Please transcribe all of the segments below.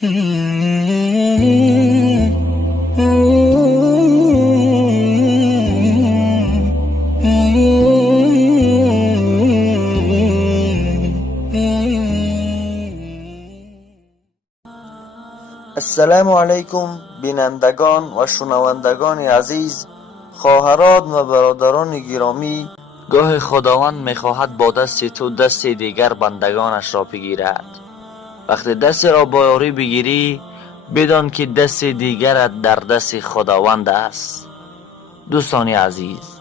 السلام علیکم بینندگان و شنوندگان عزیز، خواهران و برادران گرامی. گاه خداوند میخواهد با دست تو دست دیگر بندگانش را بگیرد. وقتی دست را با یاری بگیری، بدان که دست دیگرت در دست خداوند است. دوستان عزیز،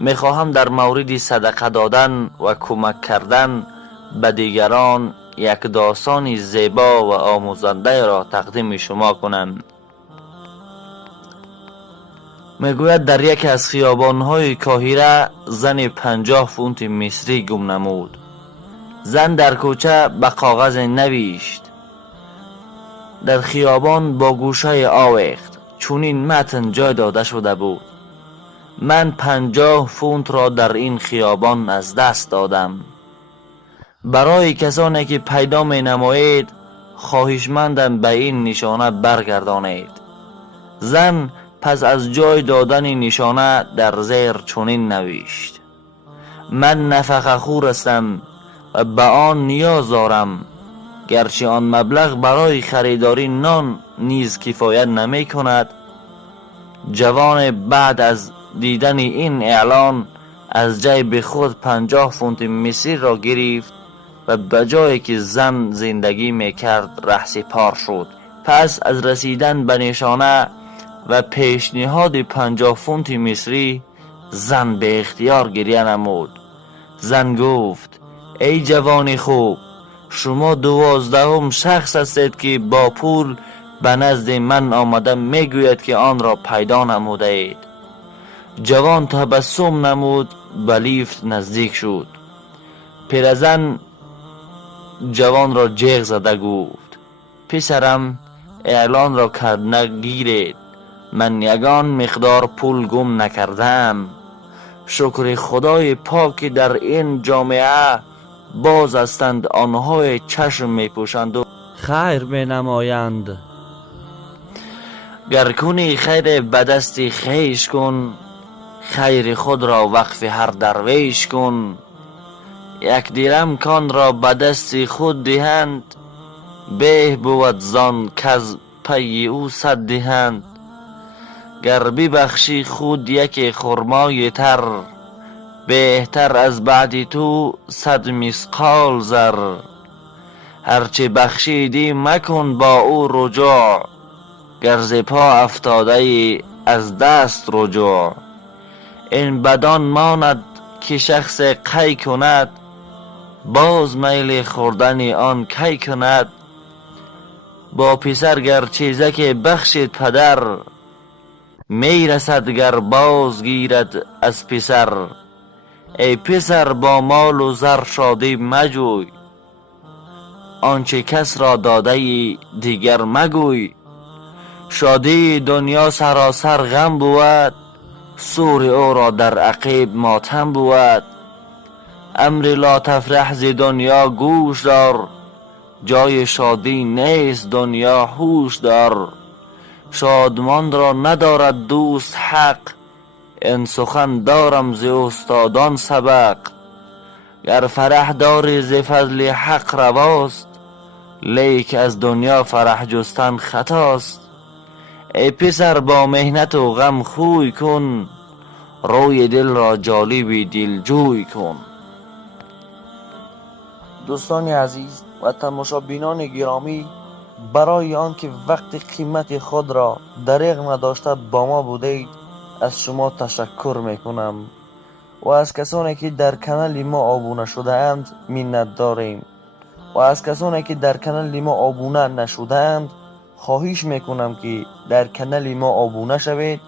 میخواهم در مورد صدقه دادن و کمک کردن به دیگران یک داستان زیبا و آموزنده را تقدیم شما کنم. میگوید در یک از خیابان‌های قاهره زن 50 فونت مصری گم نمود. زن در کوچه به کاغذ نوشت. در خیابان با گوشه آویخت. چونین متن جای داده شده بود: من 50 فونت را در این خیابان از دست دادم. برای کسانی که پیدا می نمایید، خواهشمندم به این نشانه برگردانید. زن پس از جای دادن نشانه در زیر چنین نوشت: من نفقه خور هستم و به آن نیاز دارم، گرچه آن مبلغ برای خریداری نان نیز کفایت نمی کند. جوان بعد از دیدن این اعلان از جیب خود 50 فونت مصری را گرفت و به جایی که زن زندگی میکرد رهسپار شد. پس از رسیدن به نشانه و پیشنهاد 50 فونت مصری، زن به اختیار گریه نمود. زن گفت: ای جوان خوب، شما 12ام شخص هستید که با پول به نزد من آمده میگوید که آن را پیدا نموده اید. جوان تبسم نمود، به لیفت نزدیک شد. پیرزن جوان را جیغ زده گفت: پسرم، اعلان را کرد نگیرید. من یگان مقدار پول گم نکردم. شکر خدای پاک که در این جامعه باز هستند آنهای چشم می پوشند و خیر می نمایند. گر کنی خیر به دست خویش کن، خیر خود را وقف هر درویش کن. یک درم کان را به دست خود دهند، به بود زان کز پی او صد دهند. گر ببخشی خود یک خرمای تر، بهتر از بعد تو 100 مثقال زر. هرچه بخشیدی مکن با او رجوع، گر ز پا افتاده ای از دست رجوع. این بدان ماند که شخص قی کند، باز میل خوردن آن کی کند. با پسر گر چیزک بخشید پدر، میرسد گر باز گیرد از پسر. ای پسر با مال و زر شادی مجوی، آنچه کس را داده ای دیگر مگوی. شادی دنیا سراسر غم بود، سور او را در عقیب ماتم بود. امر لا تفرح ز دنیا گوش دار، جای شادی نیست دنیا هوش دار. شادمان را ندارد دوست حق، این سخن دارم ز استادان سبق. گر فرح داری ز فضل حق رواست، لیک از دنیا فرح جستن خطاست. ای پسر با محنت و غم خوی کن، روی دل را جالب دلجوی کن. دوستان عزیز و تماشابینان گرامی، برای آنکه وقت قیمت خود را دریغ نداشته با ما بودید، از شما تشکر میکنم و از کسانی که در کانال ما آبونه شده اند منت داریم و از کسانی که در کانال ما آبونه نشده اند خواهش میکنم که در کانال ما آبونه شوید.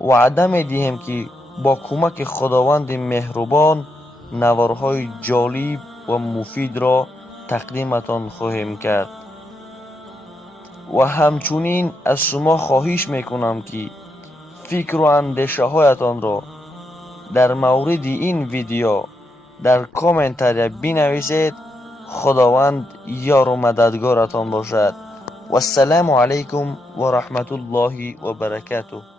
وعده میدهیم که با کمک خداوند مهربان نوارهای جالب و مفید را تقدیمتان خواهیم کرد. و همچنین از شما خواهش میکنم که فکر و اندیشه هایتان را در مورد این ویدیو در کامنتری بنویسید. خداوند یار و مددگارتان باشد. والسلام علیکم و رحمت الله و برکاته.